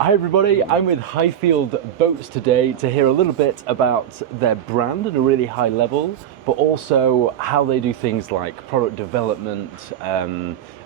Hi everybody, I'm with Highfield Boats today to hear a little bit about their brand at a really high level, but also how they do things like product development,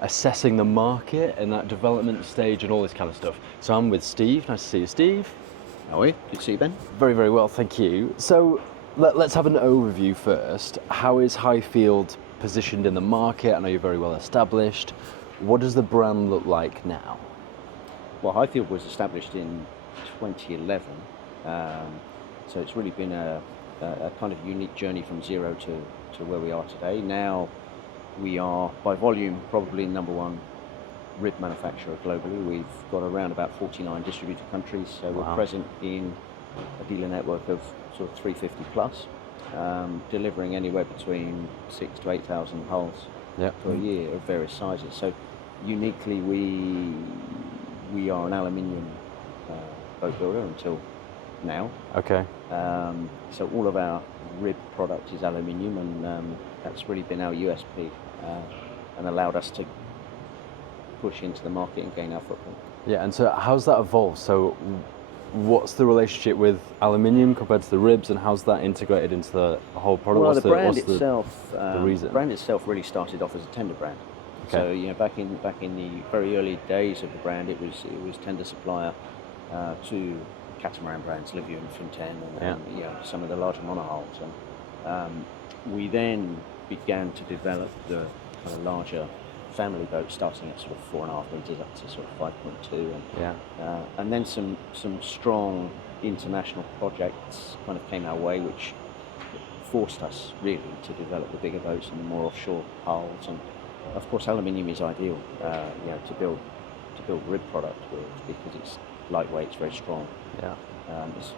assessing the market and that development stage and all this kind of stuff. So I'm with Steve. Nice to see you, Steve. How are you? Good to see you, Ben. Very, very well, thank you. So let's have an overview first. How is Highfield positioned in the market? I know you're very well established. What does the brand look like now? Well, Highfield was established in 2011, so it's really been a kind of unique journey from zero to where we are today. Now we are, by volume, probably number one rib manufacturer globally. We've got around about 49 distributed countries, so we're present in a dealer network of sort of 350 plus, delivering anywhere between 6,000 to 8,000 hulls per year of various sizes. So uniquely, we are an aluminium boat builder until now. Okay. So all of our rib product is aluminium, and that's really been our USP and allowed us to push into the market and gain our footprint. Yeah, and so how's that evolved? So what's the relationship with aluminium compared to the ribs, and how's that integrated into the whole product? Well, the brand itself, the reason? The brand itself really started off as a tender brand. Okay. So back in the very early days of the brand, it was tender supplier to catamaran brands, Livia and Fontaine, and some of the larger monohulls. And we then began to develop the kind of larger family boats, starting at sort of 4.5 meters up to sort of 5.2, and then some strong international projects kind of came our way, which forced us really to develop the bigger boats and the more offshore hulls. And of course, aluminium is ideal, to build rib product with, because it's lightweight, it's very strong. Yeah.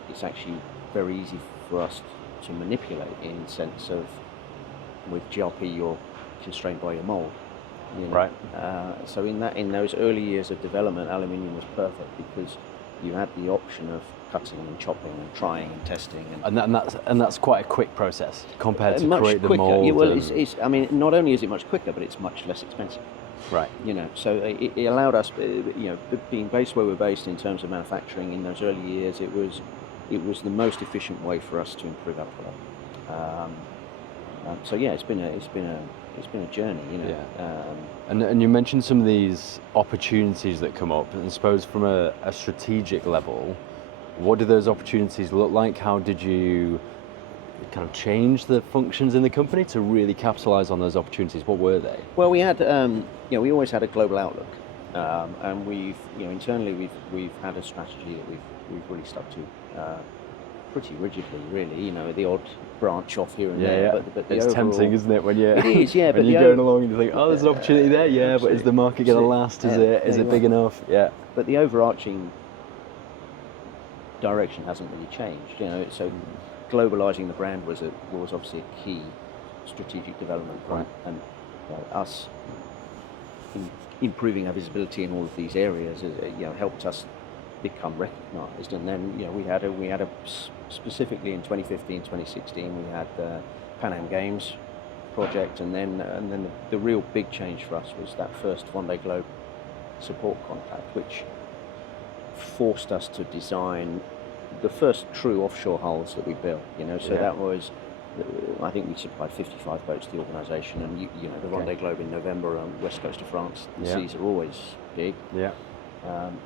It's actually very easy for us to manipulate, in the sense of with GLP you're constrained by your mold. Right. So in those early years of development, aluminium was perfect because you had the option of cutting and chopping and trying and testing, and that's quite a quick process compared to much create the quicker. mold. Yeah, well, I mean, not only is it much quicker, but it's much less expensive. Right. So it allowed us, being based where we're based in terms of manufacturing in those early years, it was the most efficient way for us to improve our product. So yeah, it's been a journey, And you mentioned some of these opportunities that come up, and I suppose from a strategic level, what do those opportunities look like? How did you kind of change the functions in the company to really capitalize on those opportunities? What were they? Well, we had, we always had a global outlook, and we've, internally we've had a strategy that we've really stuck to pretty rigidly, really. The odd branch off here and there. Yeah. But it's tempting, isn't it, when it is, yeah. when you're going along and you think, oh, there's an opportunity there, but is the market going to last? Is it big enough? Yeah. But the overarching direction hasn't really changed. So globalizing the brand was obviously a key strategic development point, and us improving our visibility in all of these areas, helped us become recognized. And then we had a specifically in 2015, 2016 we had the Pan Am Games project, and then the real big change for us was that first Vendée Globe support contract, which forced us to design the first true offshore hulls that we built. That was, I think we supplied 55 boats to the organisation, and the Vendée Globe in November on the west coast of France, the seas are always big. Yeah.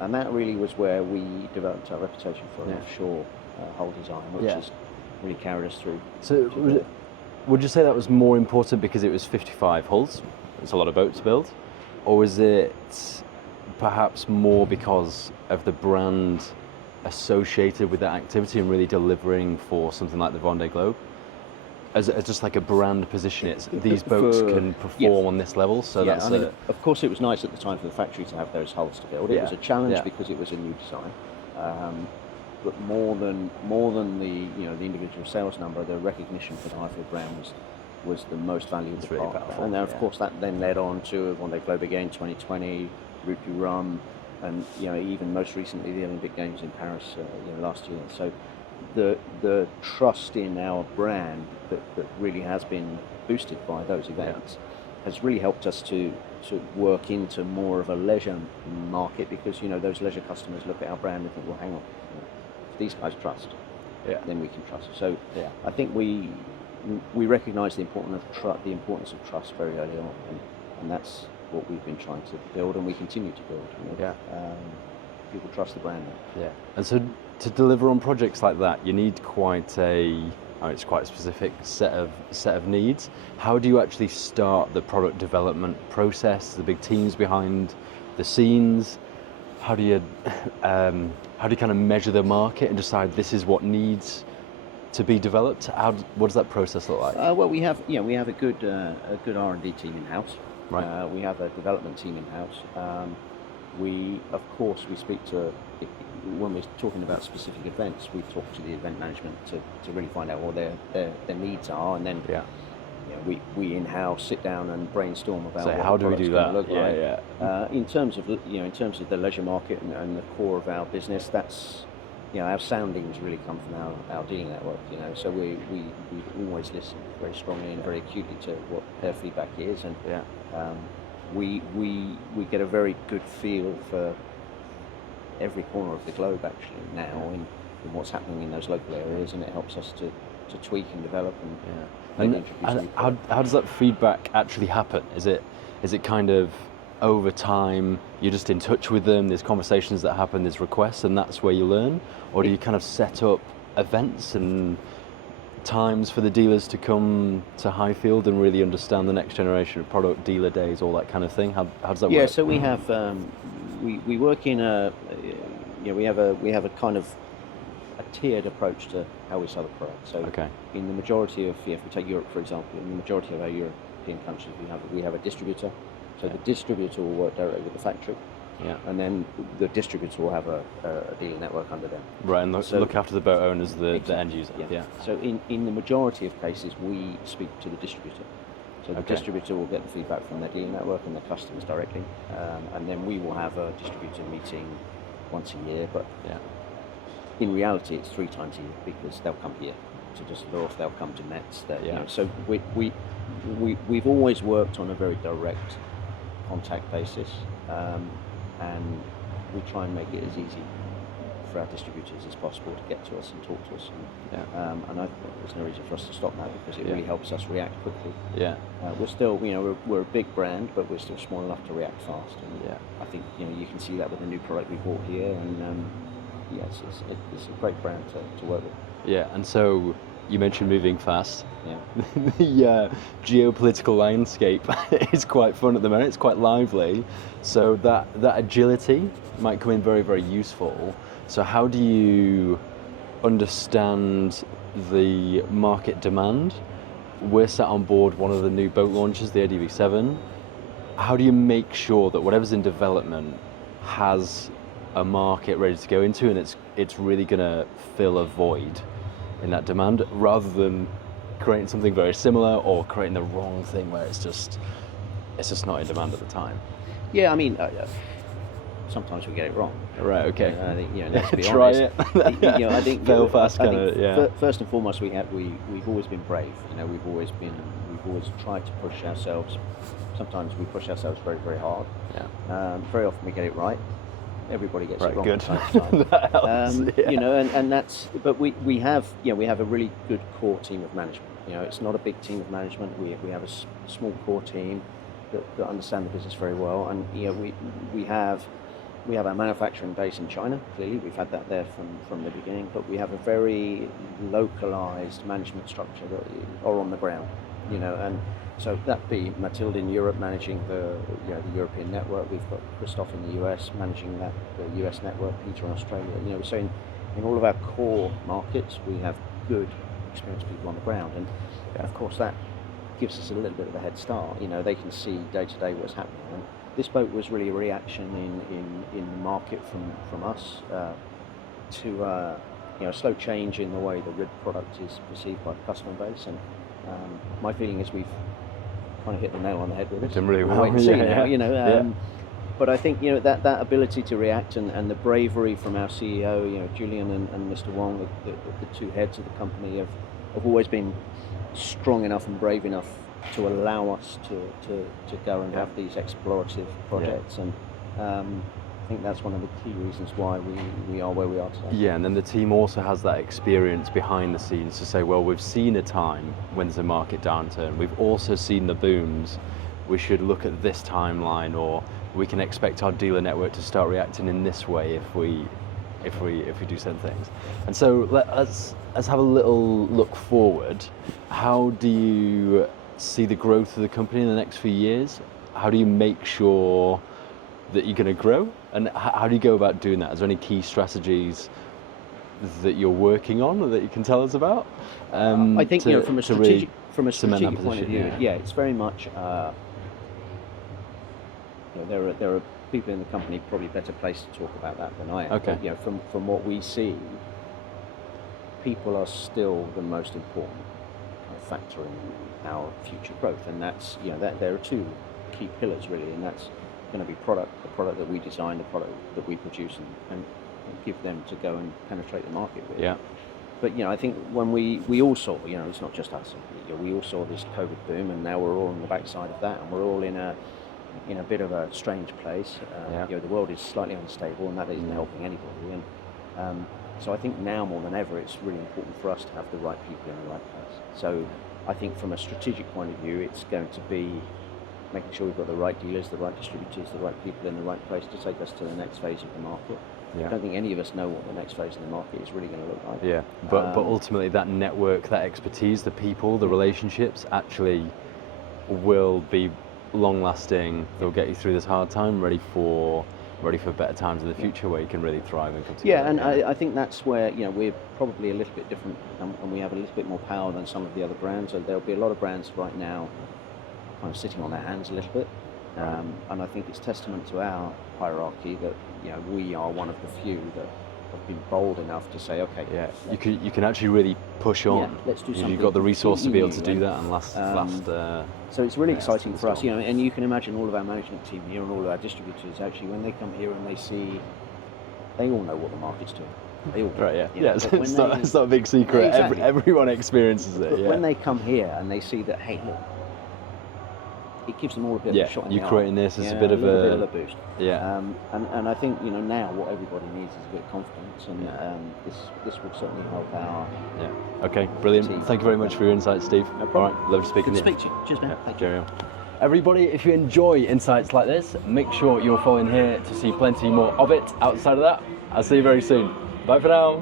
And that really was where we developed our reputation for an offshore hull design, which has really carried us through. So would you say that was more important because it was 55 hulls? It's a lot of boats to build. Or was it perhaps more because of the brand associated with that activity and really delivering for something like the Vendée Globe? As just like a brand position, these boats can perform on this level. So that's of course, it was nice at the time for the factory to have those hulls to build. It was a challenge because it was a new design. But more than the the individual sales number, the recognition for the Highfield brand was the most valuable really part. powerful, And then, of course, that then led on to Vendée Globe again 2020, Route du Rhum, and even most recently the Olympic Games in Paris last year. So the trust in our brand that really has been boosted by those events has really helped us to work into more of a leisure market, because those leisure customers look at our brand and think, well, hang on, if these guys trust, then we can trust. So I think we recognise the importance of trust very early on, and that's what we've been trying to build, and we continue to build. People trust the brand now. Yeah, and so to deliver on projects like that, you need quite it's quite a specific set of needs. How do you actually start the product development process? The big teams behind the scenes. How do you kind of measure the market and decide this is what needs to be developed? What does that process look like? Well, we have a good R&D team in house. Right. We have a development team in house. We speak to, when we're talking about specific events, we talk to the event management to really find out what their needs are, and then we in-house sit down and brainstorm about what how do we do that? Look like. In terms of the leisure market and the core of our business, that's our soundings really come from our dealer network. So we always listen very strongly and very acutely to what their feedback is, and we get a very good feel for every corner of the globe actually now in what's happening in those local areas, and it helps us to tweak and develop and introduce new products. How does that feedback actually happen? Is it kind of over time, you're just in touch with them, there's conversations that happen, there's requests, and that's where you learn? Or do you kind of set up events and times for the dealers to come to Highfield and really understand the next generation of product, dealer days, all that kind of thing? How does that work? Yeah, so we have we work in we have a kind of a tiered approach to how we sell the product. So in the majority of, if we take Europe for example, in the majority of our European countries we have a distributor. So the distributor will work directly with the factory. Yeah. And then the distributor will have a dealer network under them. Right, and look after the boat owners, the end user. Yeah. So in the majority of cases, we speak to the distributor. So the distributor will get the feedback from their dealer network and their customers directly. And then we will have a distributor meeting once a year. But in reality, it's 3 times a year, because they'll come here to Düsseldorf, they'll come to Metz. So we've always worked on a very direct contact basis, and we try and make it as easy for our distributors as possible to get to us and talk to us, and I think there's no reason for us to stop that, because it really helps us react quickly. We're still, we're a big brand, but we're still small enough to react fast, and I think you can see that with the new product we bought here, and it's a great brand to work with. Yeah, and so you mentioned moving fast. Yeah. The geopolitical landscape is quite fun at the moment. It's quite lively. So that agility might come in very, very useful. So how do you understand the market demand? We're sat on board one of the new boat launches, the ADV7. How do you make sure that whatever's in development has a market ready to go into, and it's really going to fill a void in that demand, rather than creating something very similar or creating the wrong thing where it's just not in demand at the time? Yeah, I mean, sometimes we get it wrong. Right. Okay. I think let's be Try honest. it. I think fail fast. First and foremost, we've always been brave. We've always tried to push ourselves. Sometimes we push ourselves very, very hard. Yeah. Very often we get it right. Everybody gets it wrong. Good. From time to time. That helps. And that's. But we have a really good core team of management. It's not a big team of management. We have a small core team that understand the business very well, and we have our manufacturing base in China. Clearly, we've had that there from the beginning, but we have a very localized management structure that are on the ground. And so that be Mathilde in Europe managing the European network. We've got Christoph in the US managing the US network. Peter in Australia. So in all of our core markets, we have good, experienced people on the ground, and of course that gives us a little bit of a head start. They can see day to day what's happening. And this boat was really a reaction in the market from us to a slow change in the way the RIB product is perceived by the customer base. And my feeling is we've kind of hit the nail on the head with this. Done really well. Wait and see now. But I think that ability to react and the bravery from our CEO, Julian and Mr. Wong, the two heads of the company, have always been strong enough and brave enough to allow us to go and have these explorative projects. And I think that's one of the key reasons why we are where we are today. Yeah, and then the team also has that experience behind the scenes to say, well, we've seen a time when there's a market downturn. We've also seen the booms. We should look at this timeline, or we can expect our dealer network to start reacting in this way if we do certain things. And so let's have a little look forward. How do you see the growth of the company in the next few years? How do you make sure that you're going to grow, and how do you go about doing that? Is there any key strategies that you're working on or that you can tell us about? I think from a strategic point of view, yeah, it's very much. There are people in the company probably better placed to talk about that than I am. Okay. But, from what we see, people are still the most important factor in our future growth, and that's there are two key pillars really, and that's going to be the product that we design, the product that we produce, and give them to go and penetrate the market with. Yeah. But I think when we all saw, it's not just us. We all saw this COVID boom, and now we're all on the backside of that, and we're all in a bit of a strange place. The world is slightly unstable, and that isn't helping anybody. And so I think now more than ever, it's really important for us to have the right people in the right place. So I think from a strategic point of view, it's going to be making sure we've got the right dealers, the right distributors, the right people in the right place to take us to the next phase of the market. Yeah. I don't think any of us know what the next phase of the market is really going to look like. Yeah, but ultimately that network, that expertise, the people, the relationships actually will be long-lasting. They'll get you through this hard time, ready for better times in the future where you can really thrive and come together. Yeah, and I think that's where we're probably a little bit different, and we have a little bit more power than some of the other brands. And there'll be a lot of brands right now kind of sitting on their hands a little bit, and I think it's testament to our hierarchy that we are one of the few that have been bold enough to say, okay, you can actually really push on. Yeah, let's do something. You've got the resource to be able to do that and last. So it's really exciting for us, and you can imagine all of our management team here and all of our distributors actually when they come here and they see, they all know what the market's doing. They all do. Right, yeah. It's not a big secret. Yeah, exactly. Everyone experiences it. But when they come here and they see that, hey, look, it gives them all a bit of a shot in the arm. You're creating this as a bit of a boost. Yeah. And I think now what everybody needs is a bit of confidence, and this will certainly help our. Yeah. Okay. Brilliant. Team. Thank you very much for your insights, Steve. No problem. All right. Lovely speaking Good to to speak to you. Cheers, man. Thank you. Cheerio. Everybody, if you enjoy insights like this, make sure you're following here to see plenty more of it. Outside of that, I'll see you very soon. Bye for now.